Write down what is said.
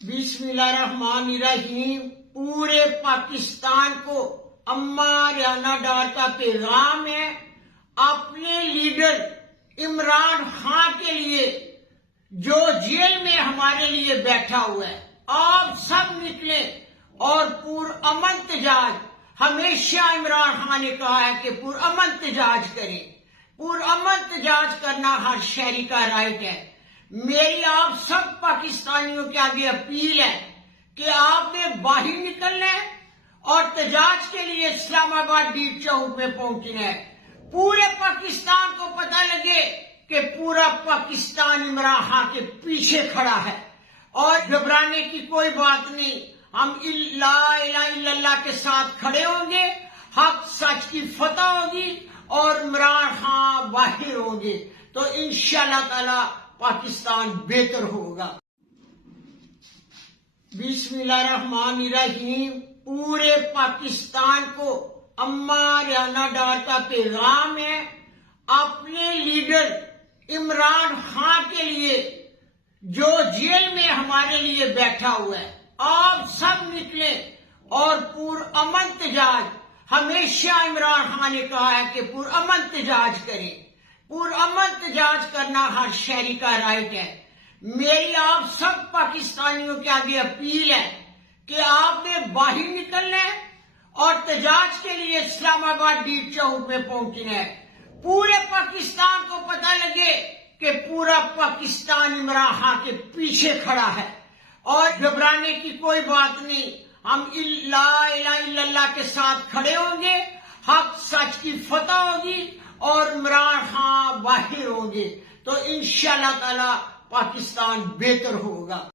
بسم اللہ الرحمن الرحیم۔ پورے پاکستان کو اماں ریانا ڈار کا پیغام ہے، اپنے لیڈر عمران خان کے لیے جو جیل میں ہمارے لیے بیٹھا ہوا ہے، آپ سب نکلیں اور پرامن احتجاج۔ ہمیشہ عمران خان نے کہا ہے کہ پرامن احتجاج کریں۔ پرامن احتجاج کرنا ہر شہری کا رائٹ ہے۔ میری آپ سب پاکستانیوں کے آگے اپیل ہے کہ آپ نے باہر نکلنا ہے اور احتجاج کے لیے اسلام آباد ڈی چوک پہ پہنچنا ہے۔ پورے پاکستان کو پتہ لگے کہ پورا پاکستان عمران خان کے پیچھے کھڑا ہے، اور گھبرانے کی کوئی بات نہیں۔ ہم لا الہ الا اللہ کے ساتھ کھڑے ہوں گے، حق سچ کی فتح ہوگی اور عمران خان باہر ہوں گے تو انشاءاللہ تعالی پاکستان بہتر ہوگا۔ بسم اللہ الرحمن الرحیم۔ پورے پاکستان کو اماں ریانا ڈار کا پیغام ہے، اپنے لیڈر عمران خان کے لیے جو جیل میں ہمارے لیے بیٹھا ہوا ہے، آپ سب نکلیں اور پرامن احتجاج۔ ہمیشہ عمران خان نے کہا ہے کہ پرامن احتجاج کریں۔ پرامن احتجاج کرنا ہر شہری کا رائٹ ہے۔ میری آپ سب پاکستانیوں کے آگے اپیل ہے کہ آپ نے باہر نکلنا ہے اور احتجاج کے لیے اسلام آباد ڈی چوک پہ پہنچنا ہے۔ پورے پاکستان کو پتہ لگے کہ پورا پاکستان عمران خان کے پیچھے کھڑا ہے، اور گھبرانے کی کوئی بات نہیں۔ ہم لا الہ الا اللہ کے ساتھ کھڑے ہوں گے، حق سچ کی فتح ہوگی اور عمران خان باہر ہوں گے تو انشاءاللہ تعالی پاکستان بہتر ہوگا۔